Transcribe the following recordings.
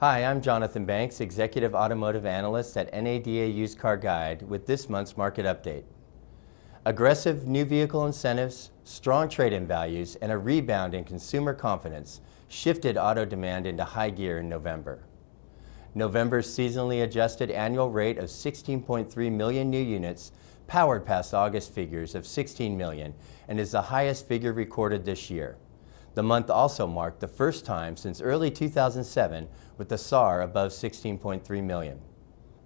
Hi, I'm Jonathan Banks, Executive Automotive Analyst at NADA Used Car Guide with this month's market update. Aggressive new vehicle incentives, strong trade-in values, and a rebound in consumer confidence shifted auto demand into high gear in November. November's seasonally adjusted annual rate of 16.3 million new units powered past August figures of 16 million and is the highest figure recorded this year. The month also marked the first time since early 2007 with the SAAR above 16.3 million.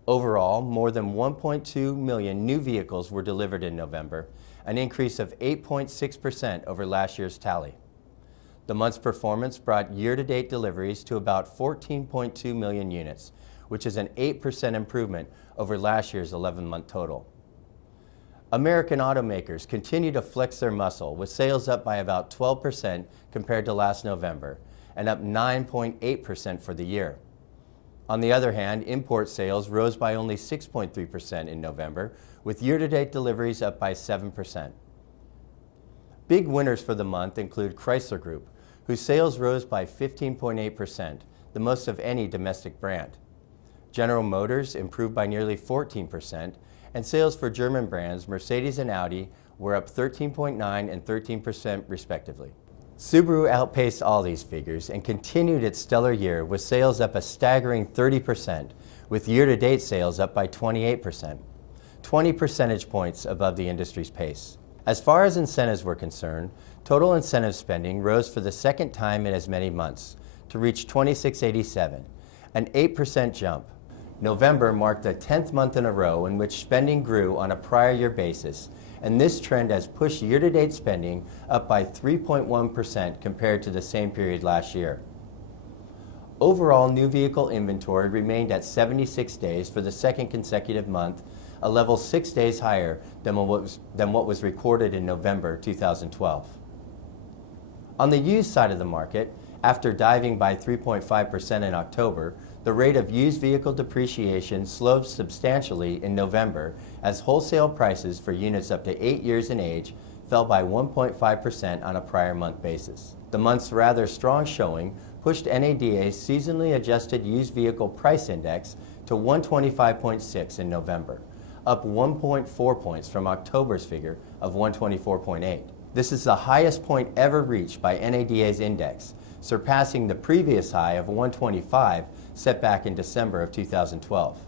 Overall, more than 1.2 million new vehicles were delivered in November, an increase of 8.6% over last year's tally. The month's performance brought year-to-date deliveries to about 14.2 million units, which is an 8% improvement over last year's 11-month total. American automakers continue to flex their muscle, with sales up by about 12% compared to last November, and up 9.8% for the year. On the other hand, import sales rose by only 6.3% in November, with year-to-date deliveries up by 7%. Big winners for the month include Chrysler Group, whose sales rose by 15.8%, the most of any domestic brand. General Motors improved by nearly 14%, and sales for German brands Mercedes and Audi were up 13.9% and 13% respectively. Subaru outpaced all these figures and continued its stellar year with sales up a staggering 30%, with year-to-date sales up by 28%, 20 percentage points above the industry's pace. As far as incentives were concerned, total incentive spending rose for the second time in as many months to reach $26.87, an 8% jump. November marked the 10th month in a row in which spending grew on a prior year basis, and this trend has pushed year-to-date spending up by 3.1% compared to the same period last year. Overall, new vehicle inventory remained at 76 days for the second consecutive month, a level 6 days higher than what was recorded in November 2012. On the used side of the market, after diving by 3.5% in October, the rate of used vehicle depreciation slowed substantially in November as wholesale prices for units up to 8 years in age fell by 1.5% on a prior month basis. The month's rather strong showing pushed NADA's seasonally adjusted used vehicle price index to 125.6 in November, up 1.4 points from October's figure of 124.8. This is the highest point ever reached by NADA's index, surpassing the previous high of 125 set back in December of 2012.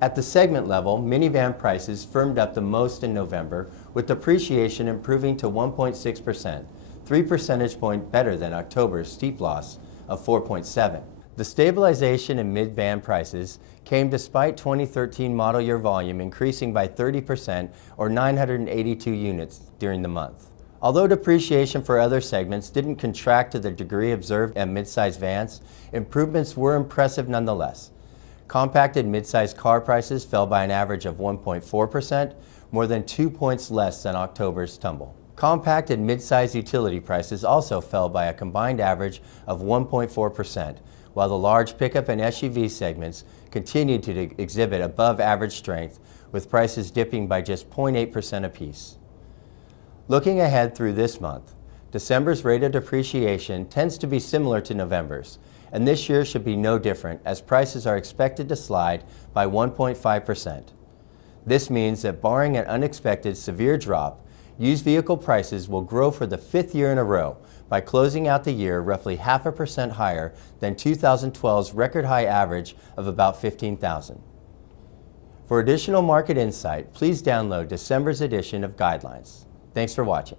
At the segment level, minivan prices firmed up the most in November, with depreciation improving to 1.6%, 3 percentage points better than October's steep loss of 4.7. The stabilization in mid-van prices came despite 2013 model year volume increasing by 30% or 982 units during the month. Although depreciation for other segments didn't contract to the degree observed at mid-size vans, improvements were impressive nonetheless. Compacted mid-size car prices fell by an average of 1.4%, more than 2 points less than October's tumble. Compacted mid-size utility prices also fell by a combined average of 1.4%, while the large pickup and SUV segments continued to exhibit above average strength, with prices dipping by just 0.8% apiece. Looking ahead through this month, December's rate of depreciation tends to be similar to November's, and this year should be no different as prices are expected to slide by 1.5%. This means that barring an unexpected severe drop, used vehicle prices will grow for the 5th year in a row by closing out the year roughly 0.5% higher than 2012's record high average of about 15,000. For additional market insight, please download December's edition of Guidelines. Thanks for watching.